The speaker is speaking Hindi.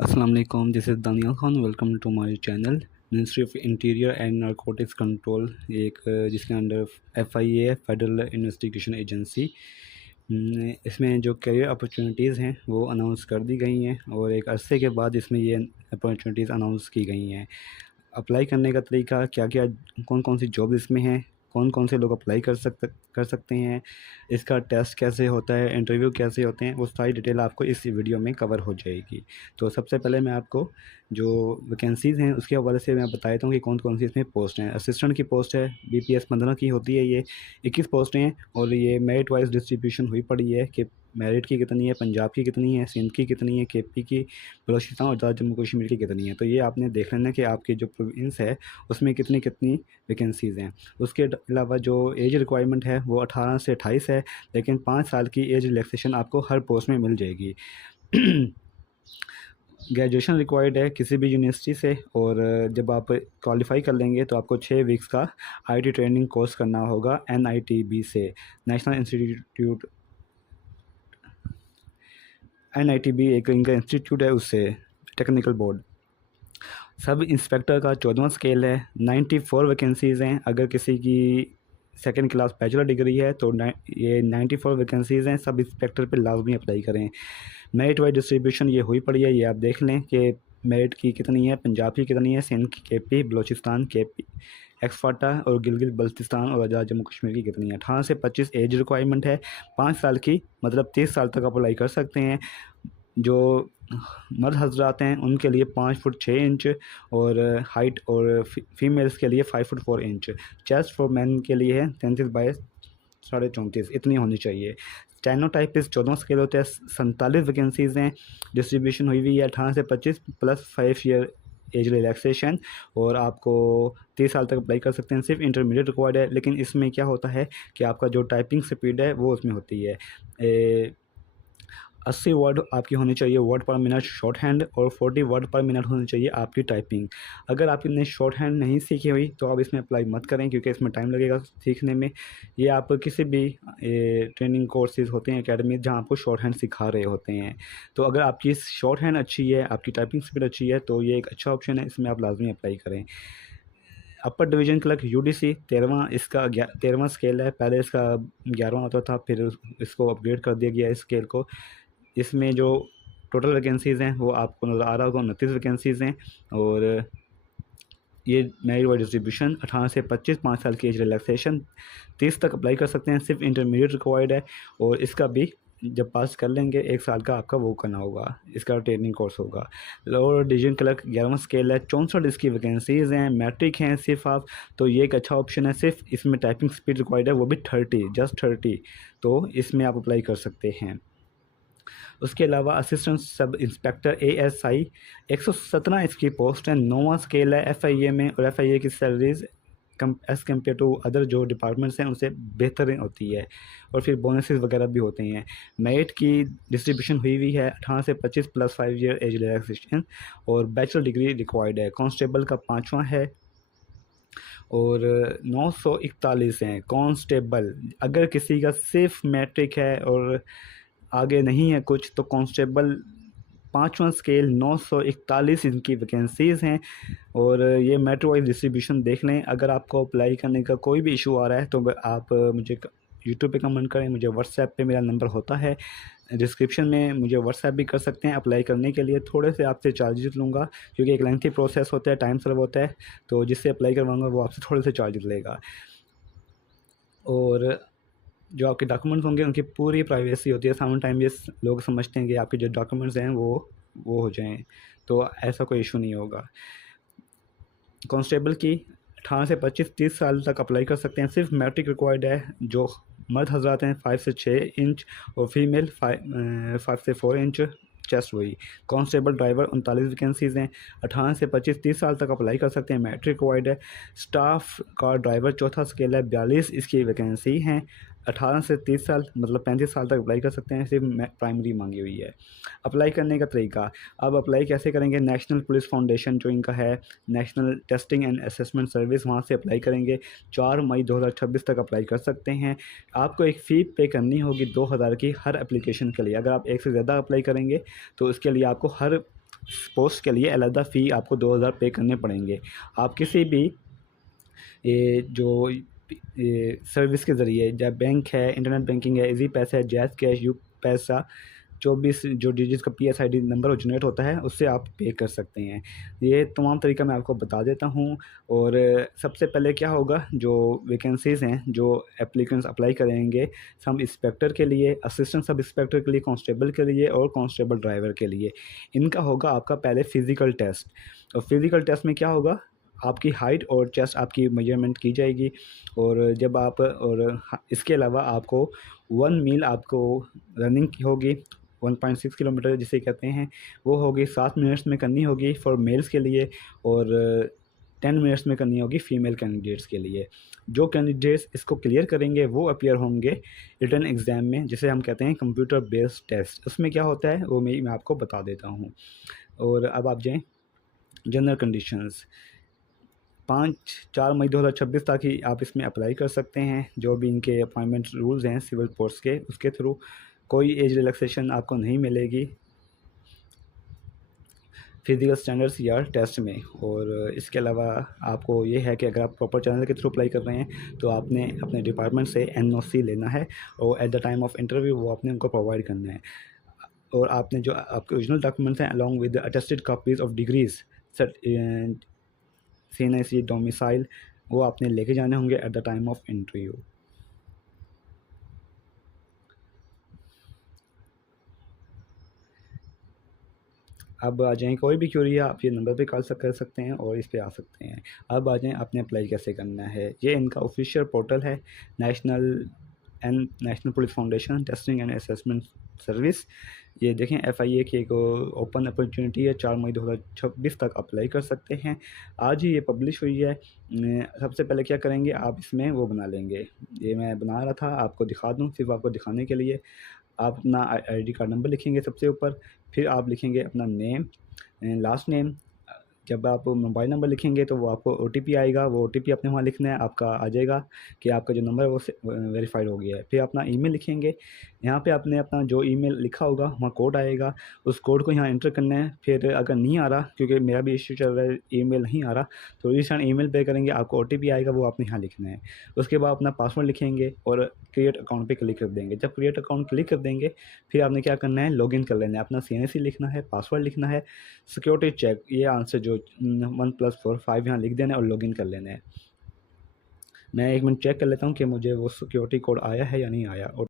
अस्सलाम वालेकुम, this is Daniyal Khan. Welcome to my channel. Ministry of interior and narcotics control एक जिसके under FIA federal investigation agency, इसमें जो करियर अपॉर्चुनिटीज़ हैं वो अनाउंस कर दी गई हैं और एक अरसे के बाद इसमें ये अपॉर्चुनिटीज़ अनाउंस की गई हैं। अप्लाई करने का तरीका क्या क्या, कौन कौन सी जॉब इसमें हैं, कौन कौन से लोग अप्लाई कर सकते हैं, इसका टेस्ट कैसे होता है, इंटरव्यू कैसे होते हैं, वो सारी डिटेल आपको इस वीडियो में कवर हो जाएगी। तो सबसे पहले मैं आपको जो वैकेंसीज़ हैं उसके हवाले से मैं बता देता हूँ कि कौन कौन सी इसमें पोस्ट हैं। असिस्टेंट की पोस्ट है, BPS 15 की होती है, ये 21 पोस्टें हैं और ये मेरिट वाइज डिस्ट्रीब्यूशन हुई पड़ी है कि मेरिट की कितनी है, पंजाब की कितनी है, सिंध की कितनी है, KP की, बलोचिस्तान और जम्मू कश्मीर की कितनी है। तो ये आपने देख लेना कि आपकी जो प्रोविंस है उसमें कितनी कितनी वैकेंसीज़ हैं। उसके अलावा जो एज रिक्वायरमेंट है वो 18 से 28 है, लेकिन 5 साल की एज रिलैक्सेशन आपको हर पोस्ट में मिल जाएगी। ग्रेजुएशन रिक्वायर्ड है किसी भी यूनिवर्सिटी से, और जब आप क्वालिफाई कर लेंगे तो आपको 6 वीक्स का IT ट्रेनिंग कोर्स करना होगा NITB से, नेशनल इंस्टीट्यूट। NITB एक इनका इंस्टीट्यूट है, उससे टेक्निकल बोर्ड। सब इंस्पेक्टर का 14वां स्केल है, 94 वैकेंसीज़ हैं। अगर किसी की सेकंड क्लास बैचलर डिग्री है तो ये 94 वैकेंसीज़ हैं। सब इंस्पेक्टर पे लाजमी अप्लाई करें। मेरिट वाइज डिस्ट्रीब्यूशन ये हुई पड़ी है, ये आप देख लें कि मेरिट की कितनी है, पंजाब की कितनी है, सिंध की, KP, बलोचिस्तान, KP, एक्सफाटा और गिलगित बल्तिस्तान और आज़ाद जम्मू कश्मीर की कितनी है। 18 से 25 एज रिक्वायरमेंट है, 5 साल की, मतलब 30 साल तक अप्लाई कर सकते हैं। जो मर्द हजरात हैं उनके लिए 5 फुट 6 इंच और हाइट, और फीमेल्स के लिए 5 foot 4 inch. Chest for man के लिए है 33 बाई 34.5, इतनी होनी चाहिए। स्टेनोटाइपिस्ट 14 स्केल होते हैं, 47 वैकेंसीज़ हैं। डिस्ट्रीब्यूशन हुई है 18 से 25 प्लस 5 ईयर एज रिलैक्सेशन, और आपको 30 साल तक अप्लाई कर सकते हैं। सिर्फ इंटरमीडिएट रिक्वायर्ड है, लेकिन इसमें क्या होता है कि आपका जो टाइपिंग स्पीड है वो उसमें होती है 80 वर्ड आपकी होनी चाहिए वर्ड पर मिनट शॉर्ट हैंड, और 40 वर्ड पर मिनट होनी चाहिए आपकी टाइपिंग। अगर आपने शॉर्ट हैंड नहीं सीखी हुई तो आप इसमें अप्लाई मत करें, क्योंकि इसमें टाइम लगेगा सीखने में। ये आप किसी भी ट्रेनिंग कोर्सेज होते हैं अकेडमी जहाँ आपको शॉर्ट हैंड सिखा रहे होते हैं। तो अगर आपकी शॉर्ट हैंड अच्छी है, आपकी टाइपिंग स्पीड अच्छी है, तो ये एक अच्छा ऑप्शन है, इसमें आप लाजमी अप्लाई करें। अपर डिवीज़न क्लर्क UDC 13वां, इसका 13वां स्केल है। पहले इसका 11वां होता था, फिर इसको अपग्रेड कर दिया गया इस स्केल को। इसमें जो टोटल वैकेंसीज़ हैं वो आपको नज़र आ रहा होगा, 29 वैकेंसीज़ हैं। और ये मेरिट वाइज डिस्ट्रीब्यूशन 18 से 25, 5 साल की एज रिलैक्सेशन, 30 तक अप्लाई कर सकते हैं। सिर्फ इंटरमीडिएट रिक्वायर्ड है, और इसका भी जब पास कर लेंगे 1 साल का आपका वो करना होगा, इसका ट्रेनिंग कोर्स होगा। लोअर डिवीजन क्लर्क 11वां स्केल है, 64 इसकी वैकेंसीज़ हैं। मैट्रिक हैं सिर्फ आप, तो ये एक अच्छा ऑप्शन है। सिर्फ इसमें टाइपिंग स्पीड रिक्वायर्ड है, वो भी 30, जस्ट 30, तो इसमें आप अप्लाई कर सकते हैं। उसके अलावा असिस्टेंट सब इंस्पेक्टर ASI 117 इसकी पोस्ट है, 9वां स्केल है FIA में, और FIA की salaries as compare to other जो डिपार्टमेंट्स हैं उनसे बेहतर होती है, और फिर बोनसेस वगैरह भी होते हैं। मेरिट की डिस्ट्रीब्यूशन हुई है 18 से 25 प्लस 5 ईयर एज रिलैक्सेशन, और बैचलर डिग्री रिक्वायर्ड है। कांस्टेबल का 5वां है, और 941 हैं कांस्टेबल। अगर किसी का सिर्फ मैट्रिक है और आगे नहीं है कुछ, तो कांस्टेबल 5वां स्केल 941 इनकी वैकेंसीज़ हैं। और ये मेरिट वाइज डिस्ट्रीब्यूशन देख लें। अगर आपको अप्लाई करने का कोई भी इशू आ रहा है तो आप मुझे यूट्यूब पे कमेंट करें, मुझे व्हाट्सएप पे मेरा नंबर होता है डिस्क्रिप्शन में, मुझे व्हाट्सएप भी कर सकते हैं। अप्लाई करने के लिए थोड़े से आपसे चार्जेस लूँगा, क्योंकि एक लेंथी प्रोसेस होता है, टाइम सर्व होता है, तो जिससे अप्लाई करवाऊँगा वो आपसे थोड़े से चार्जेस लेगा। और जो आपके डॉक्यूमेंट्स होंगे उनकी पूरी प्राइवेसी होती है। सामने टाइम ये लोग समझते हैं कि आपके जो डॉक्यूमेंट्स हैं वो हो जाएं, तो ऐसा कोई इशू नहीं होगा। कांस्टेबल की 18 से 25, 30 साल तक अप्लाई कर सकते हैं। सिर्फ मैट्रिक रिक्वायर्ड है। जो मर्द हजरात हैं 5 से 6 इंच, और फीमेल 5 से 4 इंच चेस्ट। वही कांस्टेबल ड्राइवर 39 वैकेंसीज़ हैं। 18 से 25, 30 साल तक अप्लाई कर सकते हैं, मैट्रिक रिक्वायर्ड है। स्टाफ कार ड्राइवर 4था स्केल है, 42 इसकी वैकेंसी हैं। 18 से 30 साल मतलब 35 साल तक अप्लाई कर सकते हैं। सिर्फ प्राइमरी मांगी हुई है। अप्लाई करने का तरीका, अब अप्लाई कैसे करेंगे? नेशनल पुलिस फाउंडेशन जो इनका है, national testing and assessment service, वहाँ से अप्लाई करेंगे। 4 मई 2026 तक अप्लाई कर सकते हैं। आपको एक फ़ी पे करनी होगी 2000 की हर एप्लीकेशन के लिए। अगर आप एक से ज़्यादा अप्लाई करेंगे तो इसके लिए आपको हर पोस्ट के लिए अलग फ़ी आपको 2000 पे करने पड़ेंगे। आप किसी भी ये जो ये सर्विस के ज़रिए, जब बैंक है, इंटरनेट बैंकिंग है, इज़ी पैसा है, जैज़ कैश, यू पैसा, 24 जो डिजिट्स का PSID नंबर जनरेट होता है, उससे आप पे कर सकते हैं। ये तमाम तरीका मैं आपको बता देता हूँ। और सबसे पहले क्या होगा, जो वैकेंसीज़ हैं, जो एप्लीकेंट्स अप्लाई करेंगे, सब इंस्पेक्टर के लिए, असिस्टेंट सब इंस्पेक्टर के लिए, कांस्टेबल के लिए और कांस्टेबल ड्राइवर के लिए। इनका होगा आपका पहले फ़िज़िकल टेस्ट, और फ़िज़िकल टेस्ट में क्या होगा, आपकी हाइट और चेस्ट आपकी मेजरमेंट की जाएगी। और जब आप और इसके अलावा आपको 1 मील आपको रनिंग की होगी, 1.6 किलोमीटर जिसे कहते हैं, वो होगी 7 मिनट्स में करनी होगी फॉर मेल्स के लिए, और 10 मिनट्स में करनी होगी फीमेल कैंडिडेट्स के लिए। जो कैंडिडेट्स इसको क्लियर करेंगे वो अपीयर होंगे रिटन एग्ज़ाम में, जिसे हम कहते हैं कंप्यूटर बेस्ड टेस्ट। उसमें क्या होता है वो मैं आपको बता देता हूँ। और अब आप जाएँ जनरल कंडीशंस। 4 मई 2026 तक ही आप इसमें अप्लाई कर सकते हैं। जो भी इनके अपॉइंटमेंट रूल्स हैं सिविल पोस्ट के, उसके थ्रू कोई एज रिलैक्सेशन आपको नहीं मिलेगी फिजिकल स्टैंडर्ड्स या टेस्ट में। और इसके अलावा आपको ये है कि अगर आप प्रॉपर चैनल के थ्रू अप्लाई कर रहे हैं तो आपने अपने डिपार्टमेंट से NOC लेना है, और at the time of interview वो आपने उनको प्रोवाइड करना है। और आपने जो आपके ओरिजिनल डॉक्यूमेंट्स हैं along with attested copies of degrees CNIC domicile, वो आपने लेके जाने होंगे at the time of interview. अब आ जाएँ, कोई भी क्वेरी है आप ये नंबर पे कॉल कर सकते हैं और इस पे आ सकते हैं। अब आ जाएँ आपने अप्लाई कैसे करना है। ये इनका ऑफिशियल पोर्टल है, national police foundation testing and assessment service. ये देखें FIA की एक ओपन अपॉर्चुनिटी है, 4 मई 2026 तक अप्लाई कर सकते हैं। आज ही ये पब्लिश हुई है। सबसे पहले क्या करेंगे, आप इसमें वो बना लेंगे, ये मैं बना रहा था आपको दिखा दूँ, सिर्फ़ आपको दिखाने के लिए। आप अपना ID कार्ड नंबर लिखेंगे सबसे ऊपर, फिर आप लिखेंगे अपना नेम, लास्ट नेम। जब आप मोबाइल नंबर लिखेंगे तो वो आपको OTP आएगा, वो OTP आपने वहाँ लिखना है, आपका आ जाएगा कि आपका जो नंबर है वो वेरीफाइड हो गया है। फिर अपना ईमेल लिखेंगे, यहाँ पे आपने अपना जो ईमेल लिखा होगा वहाँ कोड आएगा, उस कोड को यहाँ एंटर करना है। फिर अगर नहीं आ रहा, क्योंकि मेरा भी इश्यू चल रहा है, ईमेल नहीं आ रहा, तो रिसेंट ईमेल पे करेंगे, आपको OTP आएगा, वो आपने यहाँ लिखना है। उसके बाद अपना पासवर्ड लिखेंगे और क्रिएट अकाउंट पे क्लिक कर देंगे। जब क्रिएट अकाउंट क्लिक कर देंगे, फिर आपने क्या करना है, लॉगिन कर लेना है, अपना CNC लिखना है, पासवर्ड लिखना है, सिक्योरिटी चेक, ये आंसर जो 1+4 5 यहाँ लिख देना है और लॉगिन कर लेना है। मैं 1 मिनट चेक कर लेता हूँ कि मुझे वो सिक्योरिटी कोड आया है या नहीं आया। और